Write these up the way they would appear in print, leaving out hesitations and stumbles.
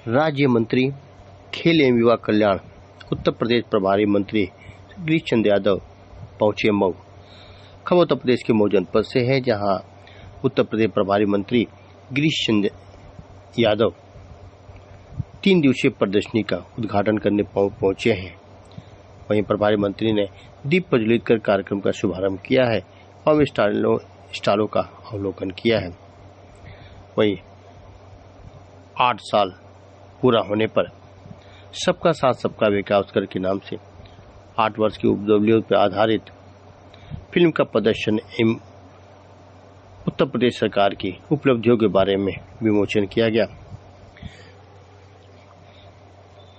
राज्य मंत्री खेल एवं युवा कल्याण उत्तर प्रदेश प्रभारी मंत्री गिरीश चंद्र यादव पहुंचे मऊ। खबर उत्तर प्रदेश के मऊ जनपद से है, जहां उत्तर प्रदेश प्रभारी मंत्री गिरीश चंद्र यादव 3 दिवसीय प्रदर्शनी का उद्घाटन करने पहुंचे हैं। वहीं प्रभारी मंत्री ने दीप प्रज्वलित कर कार्यक्रम का शुभारंभ किया है और स्टॉलों का अवलोकन किया है। वहीं 8 साल पूरा होने पर सबका साथ सबका विकास कर के नाम से 8 वर्ष की उपलब्धियों पर आधारित फिल्म का प्रदर्शन एवं उत्तर प्रदेश सरकार की उपलब्धियों के बारे में विमोचन किया गया।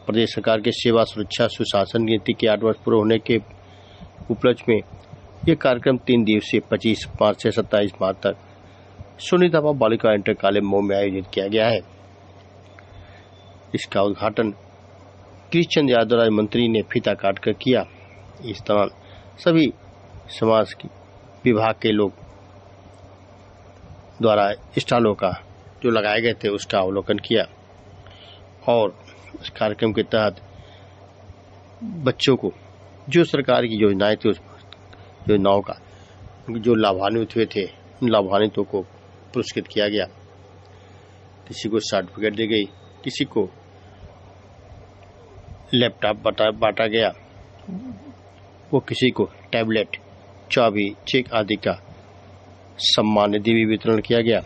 प्रदेश सरकार के सेवा सुरक्षा सुशासन नीति के 8 वर्ष पूरे होने के उपलक्ष्य में यह कार्यक्रम 3 दिवसीय 25 मार्च से 27 मार्च तक सुनीताबा बालिका इंटर कॉलेज मऊ में आयोजित किया गया है। इसका उद्घाटन गिरीश चंद्र यादव राज्य मंत्री ने फीता काटकर किया। इस दौरान सभी समाज की विभाग के लोग द्वारा स्टॉलों का जो लगाए गए थे उसका अवलोकन किया और इस कार्यक्रम के तहत बच्चों को जो सरकार की योजनाएं थी उस योजनाओं का जो लाभान्वित हुए थे उन लाभान्वितों को पुरस्कृत किया गया। किसी को सर्टिफिकेट दी गई, किसी को लैपटॉप बांटा गया, वो किसी को टैबलेट, चाबी, चेक आदि का सम्मान निधि भी वितरण किया गया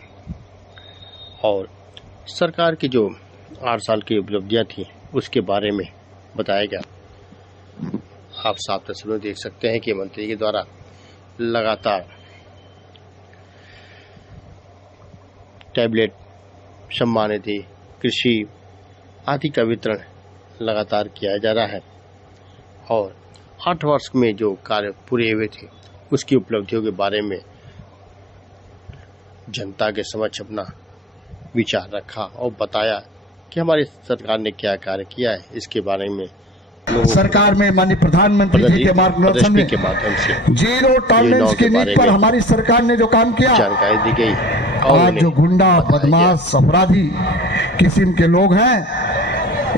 और सरकार की जो 8 साल की उपलब्धियां थी उसके बारे में बताया गया। आप साफ तस्वीर में देख सकते हैं कि मंत्री के द्वारा लगातार टैबलेट, सम्मान निधि, कृषि आदि का वितरण लगातार किया जा रहा है और 8 वर्ष में जो कार्य पूरे हुए थे उसकी उपलब्धियों के बारे में जनता के समक्ष अपना विचार रखा और बताया कि हमारी सरकार ने क्या कार्य किया है। इसके बारे में सरकार में माननीय प्रधानमंत्री जी के मार्गदर्शन में के माध्यम से जीरो टॉलरेंस की नीति पर हमारी सरकार ने जो काम किया, जानकारी दी गई। आज जो गुंडा, बदमाश, अपराधी किस्म के लोग हैं,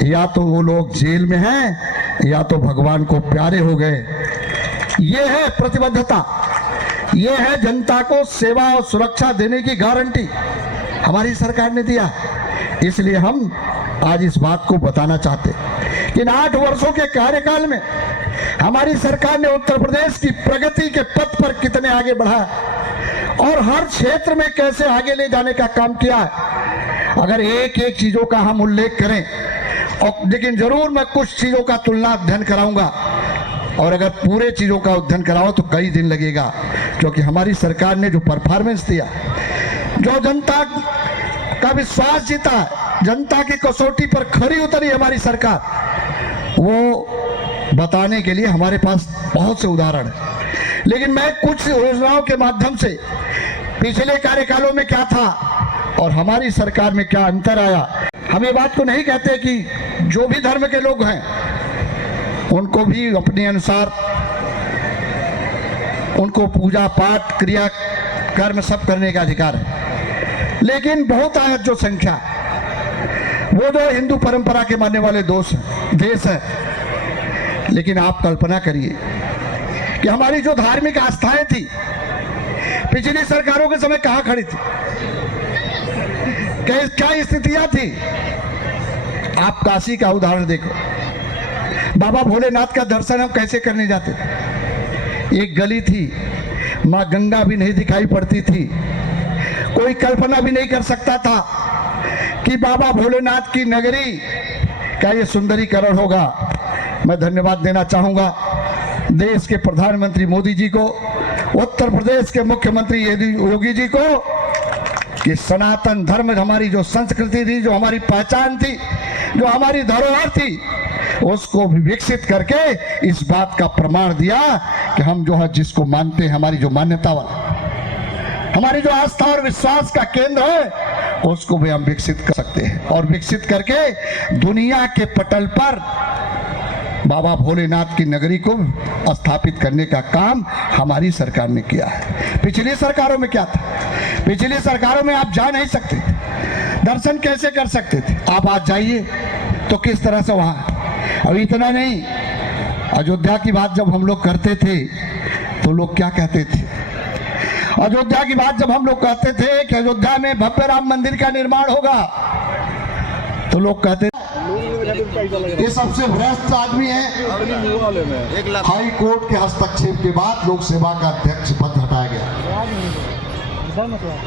या तो वो लोग जेल में हैं या तो भगवान को प्यारे हो गए। ये है प्रतिबद्धता, ये है जनता को सेवा और सुरक्षा देने की गारंटी हमारी सरकार ने दिया। इसलिए हम आज इस बात को बताना चाहते कि इन 8 वर्षों के कार्यकाल में हमारी सरकार ने उत्तर प्रदेश की प्रगति के पथ पर कितने आगे बढ़ा और हर क्षेत्र में कैसे आगे ले जाने का काम किया है। अगर एक एक चीजों का हम उल्लेख करें और लेकिन जरूर मैं कुछ चीजों का तुलना अध्ययन कराऊंगा और अगर पूरे चीजों का अध्ययन कराओ तो कई दिन लगेगा, क्योंकि हमारी सरकार ने जो परफॉर्मेंस दिया, जो जनता का विश्वास जीता, जनता की कसौटी पर खरी उतरी हमारी सरकार, वो बताने के लिए हमारे पास बहुत से उदाहरण है। लेकिन मैं कुछ योजनाओं के माध्यम से पिछले कार्यकालों में क्या था और हमारी सरकार में क्या अंतर आया। हम ये बात को नहीं कहते कि जो भी धर्म के लोग हैं उनको भी अपने अनुसार उनको पूजा पाठ, क्रिया, कर्म सब करने का अधिकार है, लेकिन बहुत आयत जो संख्या वो जो हिंदू परंपरा के मानने वाले देश है। लेकिन आप कल्पना करिए कि हमारी जो धार्मिक आस्थाएं थी पिछली सरकारों के समय कहां खड़ी थी, क्या स्थितियां थी। आप काशी का उदाहरण देखो, बाबा भोलेनाथ का दर्शन हम कैसे करने जाते। एक गली थी, मां गंगा भी नहीं दिखाई पड़ती थी। कोई कल्पना भी नहीं कर सकता था कि बाबा भोलेनाथ की नगरी का ये सुंदरीकरण होगा। मैं धन्यवाद देना चाहूंगा देश के प्रधानमंत्री मोदी जी को, उत्तर प्रदेश के मुख्यमंत्री योगी जी को, कि सनातन धर्म, हमारी जो संस्कृति थी, जो हमारी पहचान थी, जो हमारी धरोहर थी, उसको भी विकसित करके इस बात का प्रमाण दिया कि हम जो है जिसको मानते हैं, हमारी जो मान्यता वाला, हमारी जो आस्था और विश्वास का केंद्र है, उसको भी हम विकसित कर सकते हैं और विकसित करके दुनिया के पटल पर बाबा भोलेनाथ की नगरी को स्थापित करने का काम हमारी सरकार ने किया है। पिछली सरकारों में क्या था? पिछली सरकारों में आप जा नहीं सकते। दर्शन कैसे कर सकते थे? आप आज जाइए तो किस तरह से वहां। और इतना नहीं, अयोध्या की बात जब हम लोग करते थे तो लोग क्या कहते थे? अयोध्या की बात जब हम लोग कहते थे कि अयोध्या में भव्य राम मंदिर का निर्माण होगा, तो लोग कहते ये सबसे भ्रष्ट आदमी है। हाई कोर्ट के हस्तक्षेप के बाद लोक सेवा का अध्यक्ष पद हटाया गया।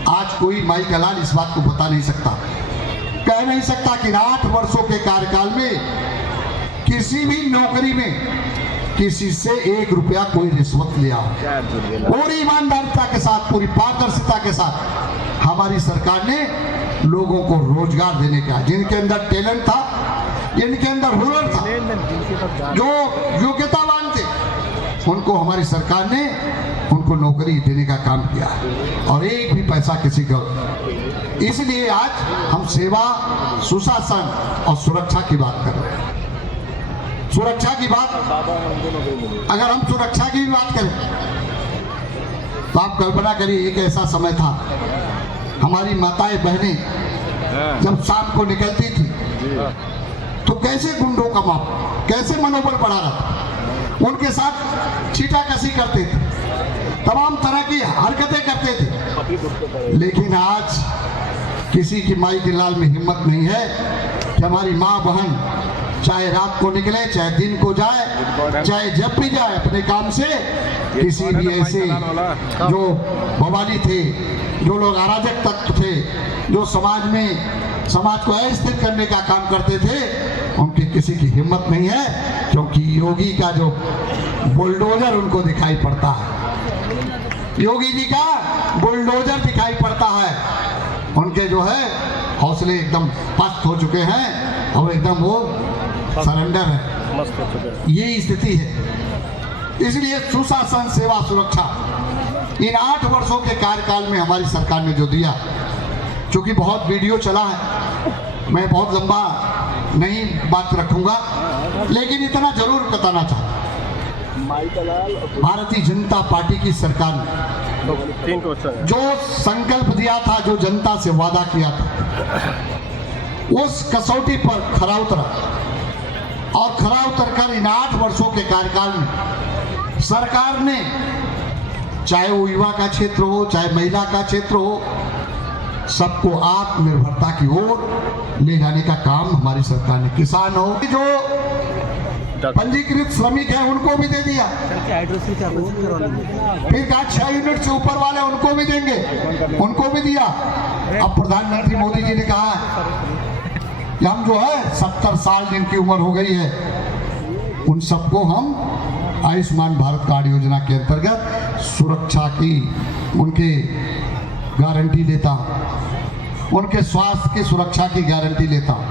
आज कोई माई का लाल इस बात को बता नहीं सकता, कह नहीं सकता कि 8 वर्षों के कार्यकाल में किसी भी नौकरी में किसी से 1 रुपया कोई रिश्वत लिया। पूरी ईमानदारिता के साथ, पूरी पारदर्शिता के साथ हमारी सरकार ने लोगों को रोजगार देने का, जिनके अंदर टैलेंट था, जिनके अंदर हुनर था, जो योग्यतावान थे, उनको हमारी सरकार ने उनको नौकरी देने का काम किया और एक भी पैसा किसी को। इसलिए आज हम सेवा, सुशासन और सुरक्षा की बात कर रहे हैं। सुरक्षा की बात, अगर हम सुरक्षा की भी बात करें तो आप कल्पना करिए, एक ऐसा समय था हमारी माताएं बहनें जब शाम को निकलती थी तो कैसे गुंडों का माप, कैसे मनोबल बढ़ा रहा था, उनके साथ छीटाकशी करते थे, तमाम तरह की हरकतें करते थे। लेकिन आज किसी की माई के लाल में हिम्मत नहीं है कि हमारी माँ बहन चाहे रात को निकले, चाहे दिन को जाए, चाहे जब भी जाए अपने काम से, किसी भी ऐसे जो बवाली थे, जो लोग अराजक तत्व थे, जो समाज को अस्थिर करने का काम करते थे, उनकी किसी की हिम्मत नहीं है, क्योंकि योगी का जो बुलडोजर उनको दिखाई पड़ता है, योगी जी का बुलडोजर दिखाई पड़ता है। उनके जो है हौसले एकदम पस्त हो चुके हैं और एकदम वो सरेंडर है। ये स्थिति है। इसलिए सुशासन, सेवा, सुरक्षा, इन 8 वर्षों के कार्यकाल में हमारी सरकार ने जो दिया, चूंकि बहुत वीडियो चला है, मैं बहुत लंबा नहीं बात रखूंगा, लेकिन इतना जरूर बताना चाहता हूं, भारतीय जनता पार्टी की सरकार ने जो संकल्प दिया था, जो जनता से वादा किया था, उस कसौटी पर खरा उतरा और खरा उतरकर इन 8 वर्षों के कार्यकाल में सरकार ने, चाहे वो युवा का क्षेत्र हो, चाहे महिला का क्षेत्र हो, सबको आत्मनिर्भरता की ओर ले जाने का काम हमारी सरकार ने, किसान हो, जो पंजीकृत श्रमिक है उनको भी दे दिया, फिर कहा 6 यूनिट से ऊपर वाले उनको भी देंगे, उनको भी दिया। अब प्रधानमंत्री मोदी जी ने कहा कि हम जो है 70 साल जिनकी उम्र हो गई है, उन सबको हम आयुष्मान भारत कार्ड योजना के अंतर्गत सुरक्षा की उनके गारंटी देता हूं, उनके स्वास्थ्य की सुरक्षा की गारंटी लेता हूं,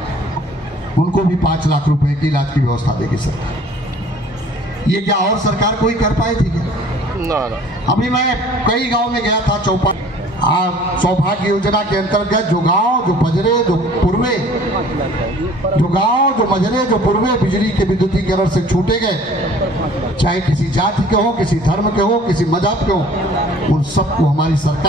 उनको भी 5 लाख रुपए की इलाज की व्यवस्था देगी सरकार। ये क्या और सरकार कोई कर पाई थी क्या? ना। अभी मैं कई गांव में गया था, सौभाग्य योजना के अंतर्गत जो गांव, जो बजरे, जो पूर्वे, जो गांव, जो मजरे, जो पूर्वे बिजली के विद्युतीकरण से छूटे गए, चाहे किसी जाति के हो, किसी धर्म के हो, किसी मजहब के हो, उन सबको हमारी सरकार